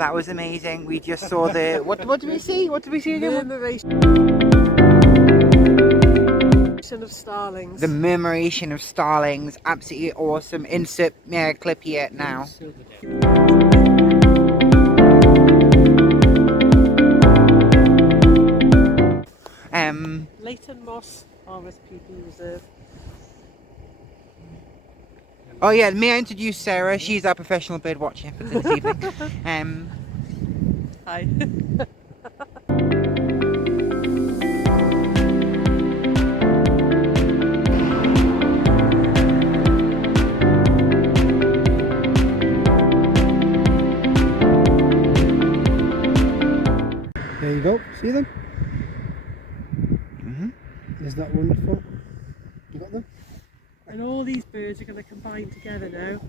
that was amazing. We just saw the what did we see? What did we see again? Of Starlings. The murmuration of Starlings, absolutely awesome. Insert clip here now. Leighton Moss RSPB Reserve. Oh yeah, may I introduce Sarah? She's our professional bird watcher for this evening. Hi. There you go, see them? Isn't that wonderful? You got them? And all these birds are going to combine together now.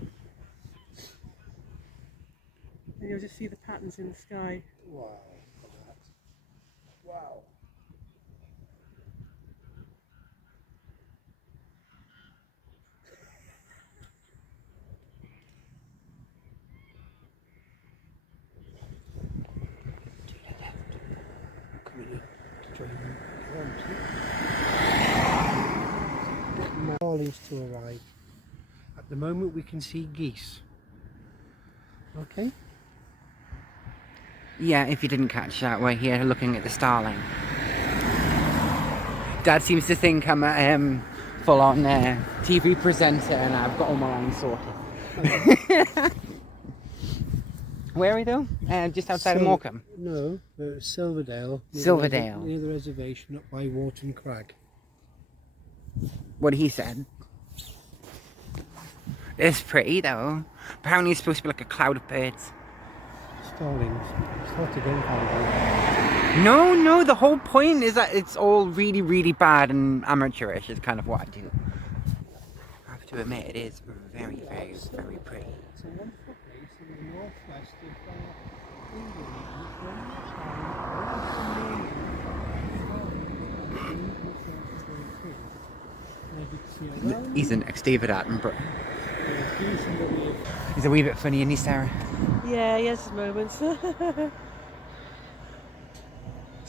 And you'll just see the patterns in the sky. Wow, look at that. Wow. Starlings to arrive. At the moment we can see geese. Okay. Yeah, if you didn't catch that, we're here looking at the Starling. Dad seems to think I'm a full-on TV presenter and I've got all my lines sorted. Where are we though? Just outside of Morecambe? No, Silverdale. Silverdale. Near the reservation up by Wharton Crag. What he said. It's pretty though. Apparently it's supposed to be like a cloud of birds. Starlings. Start again, Calvin. No, the whole point is that it's all really, really bad and amateurish is kind of what I do. I have to admit, it is very, very, very pretty. It's a wonderful place in the northwest of England. He's the next David Attenborough. He's a wee bit funny, isn't he, Sarah? Yeah, he has his moments. So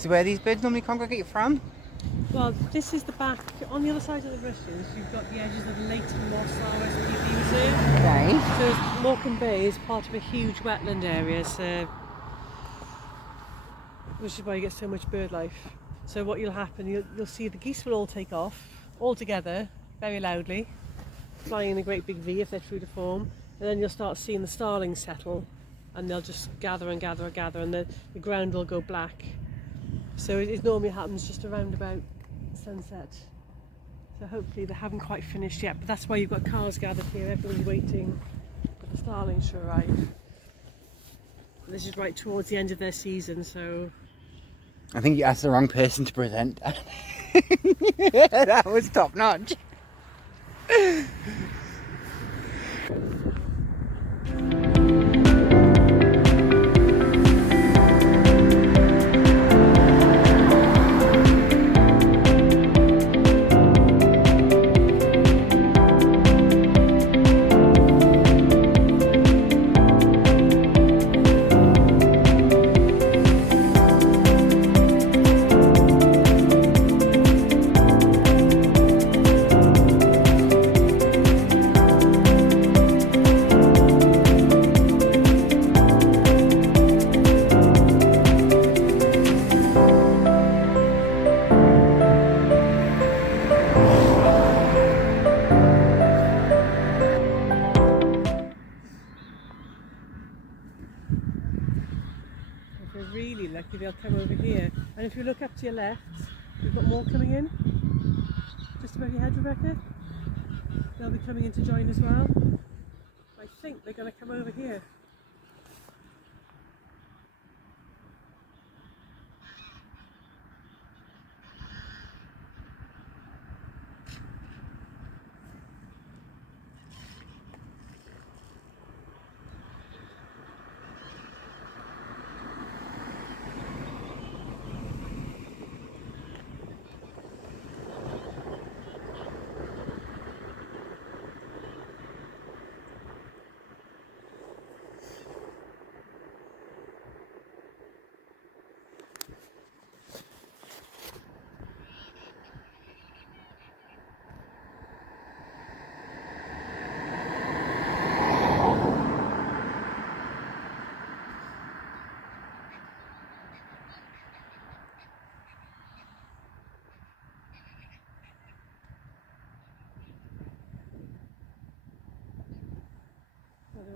where these birds normally congregate from? Well, this is the back. On the other side of the Russians, you've got the edges of the Leighton Moss RSPB Reserve. Right. So Morecambe Bay is part of a huge wetland area, so which is why you get so much bird life. So what will happen, you'll see the geese will all take off, all together, very loudly, flying in a great big V if they're true to form, and then you'll start seeing the starlings settle, and they'll just gather and gather and gather, and the ground will go black. So it normally happens just around about sunset. So hopefully they haven't quite finished yet, but that's why you've got cars gathered here, everyone's waiting for the starlings to arrive. This is right towards the end of their season, so... I think you asked the wrong person to present. That was top notch. If you're really lucky, they'll come over here. And if you look up to your left, you've got more coming in. Just above your head, Rebecca. They'll be coming in to join as well. I think they're going to come over here.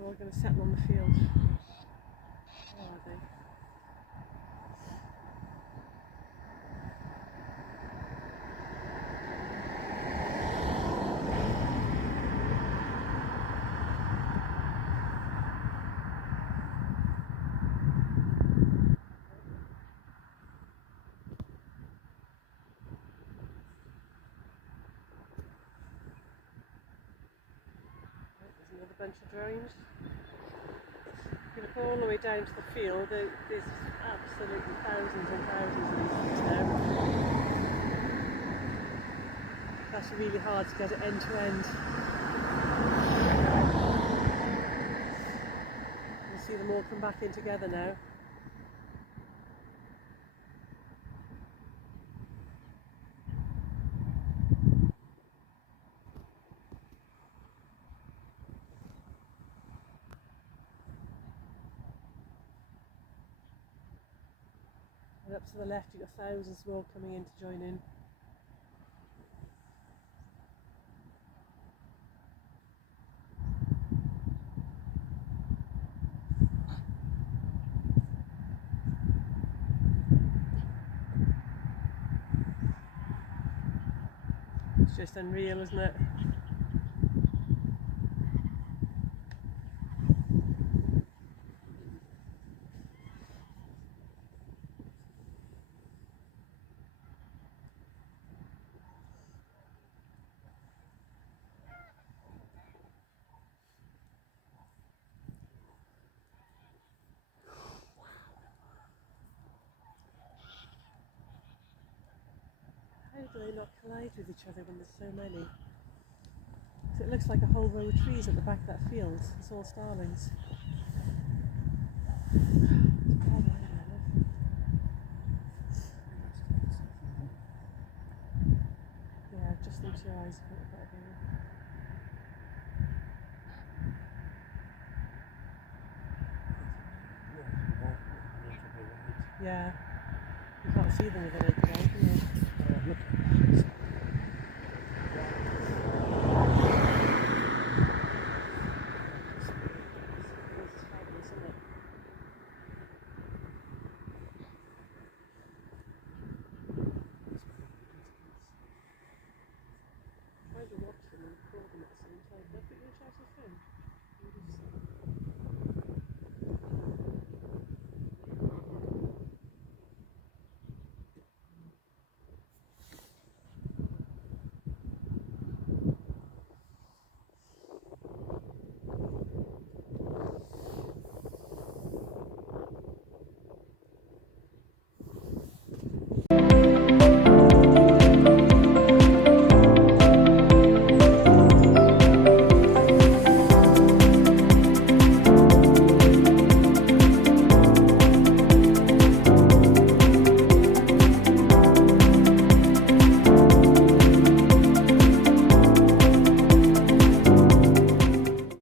all going to settle on the field. Where are they? There's another bunch of drones. If you look all the way down to the field, there's absolutely thousands and thousands of these things now. That's really hard to get it end to end. You'll see them all come back in together now. And up to the left you've got thousands more coming in to join in. It's just unreal, isn't it? How do they not collide with each other when there's so many? 'Cause it looks like a whole row of trees at the back of that field. It's all starlings. Yeah, just into your eyes. Yeah, you can't see them with a naked eye, can you?